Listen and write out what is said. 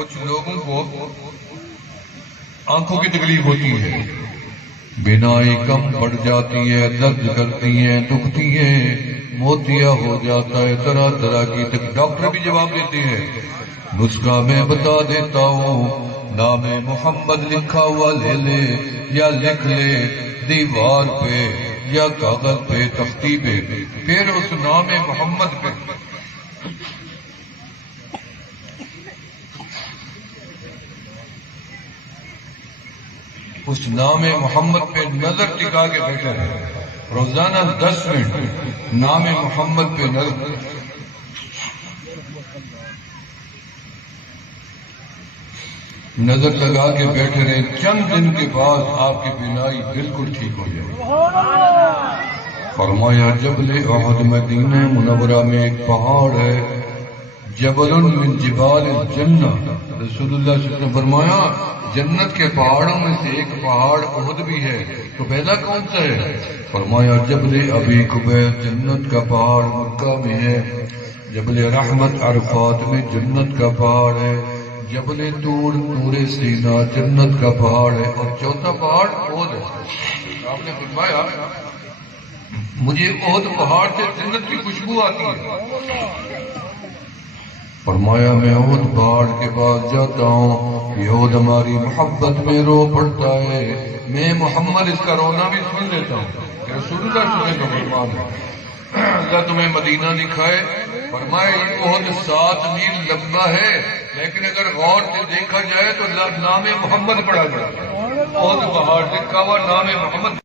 کچھ لوگوں کو آنکھوں کی تکلیف ہوتی ہے، بینائی کم بڑھ جاتی ہے، درد کرتی ہیں، دکھتی ہیں، موتیا ہو جاتا ہے، طرح طرح کی ڈاکٹر بھی جواب دیتے ہیں۔ نسخہ میں بتا دیتا ہوں، نام محمد لکھا ہوا لے لے یا لکھ لے دیوار پہ یا کاغذ پہ تختی پہ، پھر اس نام محمد پہ اس نام محمد پہ نظر ٹکا کے بیٹھا ہے، روزانہ 10 منٹ نام محمد پہ نظر لگا کے بیٹھے رہے، چند دن کے بعد آپ کی بینائی بالکل ٹھیک ہو جائے۔ فرمایا جبل احد مدینہ منورہ میں ایک پہاڑ ہے، جبل من جبال الجنہ، رسول اللہ صلی اللہ علیہ وسلم فرمایا جنت کے پہاڑوں میں سے ایک پہاڑ احد بھی ہے، تو پہلا کون سا ہے؟ فرمایا جبل ابی قبیس، جنت کا پہاڑ مکہ میں ہے، جبل رحمت عرفات میں جنت کا پہاڑ ہے، جبل طور طور سینا جنت کا پہاڑ ہے، اور چوتھا پہاڑ احد ہے۔ آپ نے فرمایا مجھے احد پہاڑ سے جنت کی خوشبو آتی ہے۔ فرمایا میں احد پہاڑ کے پاس جاتا ہوں، یہ احد ہماری محبت میں رو پڑتا ہے، میں محمد اس کا رونا بھی سن لیتا ہوں۔ رسول اللہ صلی اللہ علیہ وسلم کا فرمان ہے، اللہ تمہیں مدینہ دکھائے، فرمایا یہ احد 7 میل لمبا ہے، لیکن اگر غور سے دیکھا جائے تو نام محمد پڑا جاتا ہے، احد پہاڑ لکھا ہوا نام محمد